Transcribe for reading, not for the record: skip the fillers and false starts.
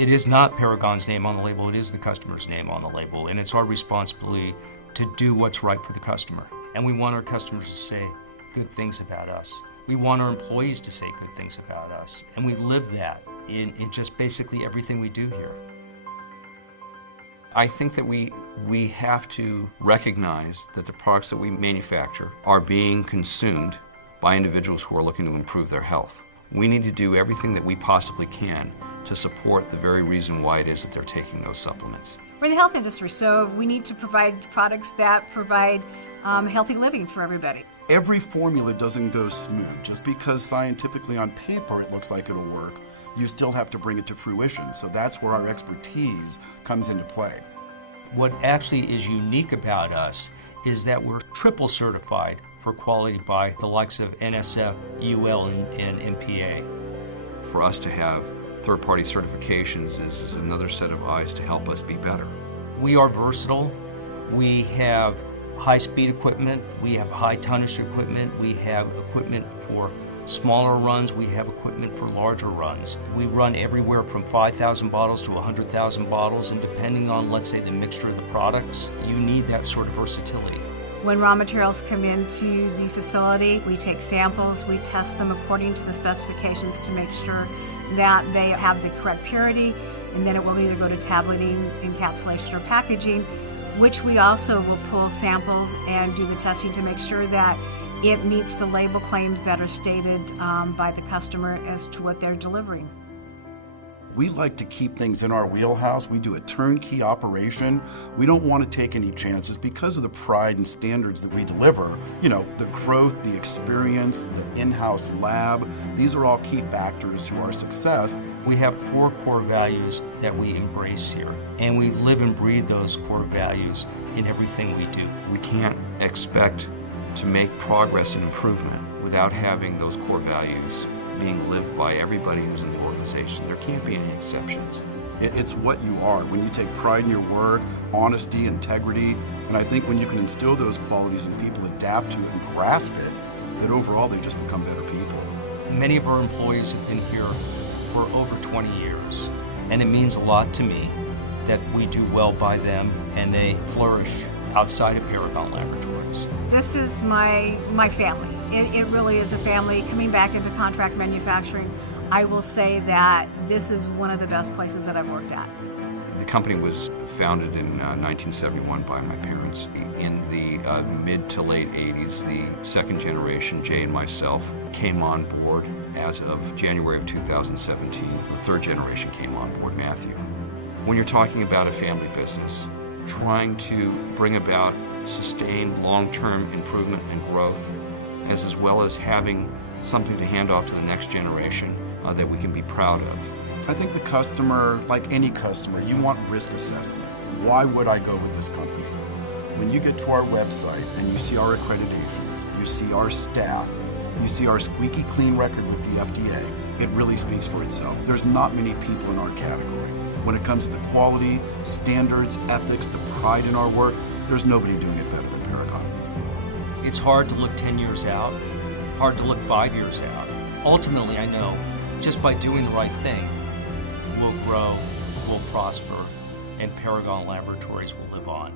It is not Paragon's name on the label, it is the customer's name on the label, and it's our responsibility to do what's right for the customer. And we want our customers to say good things about us. We want our employees to say good things about us, and we live that in just basically everything we do here. I think that we have to recognize that the products that we manufacture are being consumed by individuals who are looking to improve their health. We need to do everything that we possibly can to support the very reason why it is that they're taking those supplements. We're in the health industry, so we need to provide products that provide healthy living for everybody. Every formula doesn't go smooth. Just because scientifically on paper it looks like it'll work, you still have to bring it to fruition. So that's where our expertise comes into play. What actually is unique about us is that we're triple certified for quality by the likes of NSF, UL, and MPA. For us to have third-party certifications is another set of eyes to help us be better. We are versatile. We have high-speed equipment, we have high-tonnage equipment, we have equipment for smaller runs, we have equipment for larger runs. We run everywhere from 5,000 bottles to 100,000 bottles, and depending on, let's say, the mixture of the products, you need that sort of versatility. When raw materials come into the facility, we take samples, we test them according to the specifications to make sure that they have the correct purity, and then it will either go to tableting, encapsulation, or packaging, which we also will pull samples and do the testing to make sure that it meets the label claims that are stated by the customer as to what they're delivering. We like to keep things in our wheelhouse. We do a turnkey operation. We don't want to take any chances because of the pride and standards that we deliver. You know, the growth, the experience, the in-house lab, these are all key factors to our success. We have 4 core values that we embrace here, and we live and breathe those core values in everything we do. We can't expect to make progress and improvement without having those core values being lived by everybody who's in the organization. There can't be any exceptions. It's what you are. When you take pride in your work, honesty, integrity, and I think when you can instill those qualities and people adapt to it and grasp it, that overall they just become better people. Many of our employees have been here for over 20 years, and it means a lot to me that we do well by them and they flourish outside of Paragon Laboratories. This is my family. It really is a family. Coming back into contract manufacturing, I will say that this is one of the best places that I've worked at. The company was founded in 1971 by my parents. In the mid to late 80s, the second generation, Jay and myself, came on board as of January of 2017. The third generation came on board, Matthew. When you're talking about a family business, trying to bring about sustained long-term improvement and growth, as well as having something to hand off to the next generation that we can be proud of. I think the customer, like any customer, you want risk assessment. Why would I go with this company? When you get to our website and you see our accreditations, you see our staff, you see our squeaky clean record with the FDA, it really speaks for itself. There's not many people in our category. When it comes to the quality, standards, ethics, the pride in our work, there's nobody doing it better than Paragon. It's hard to look 10 years out, hard to look 5 years out. Ultimately, I know just by doing the right thing, we'll grow, we'll prosper, and Paragon Laboratories will live on.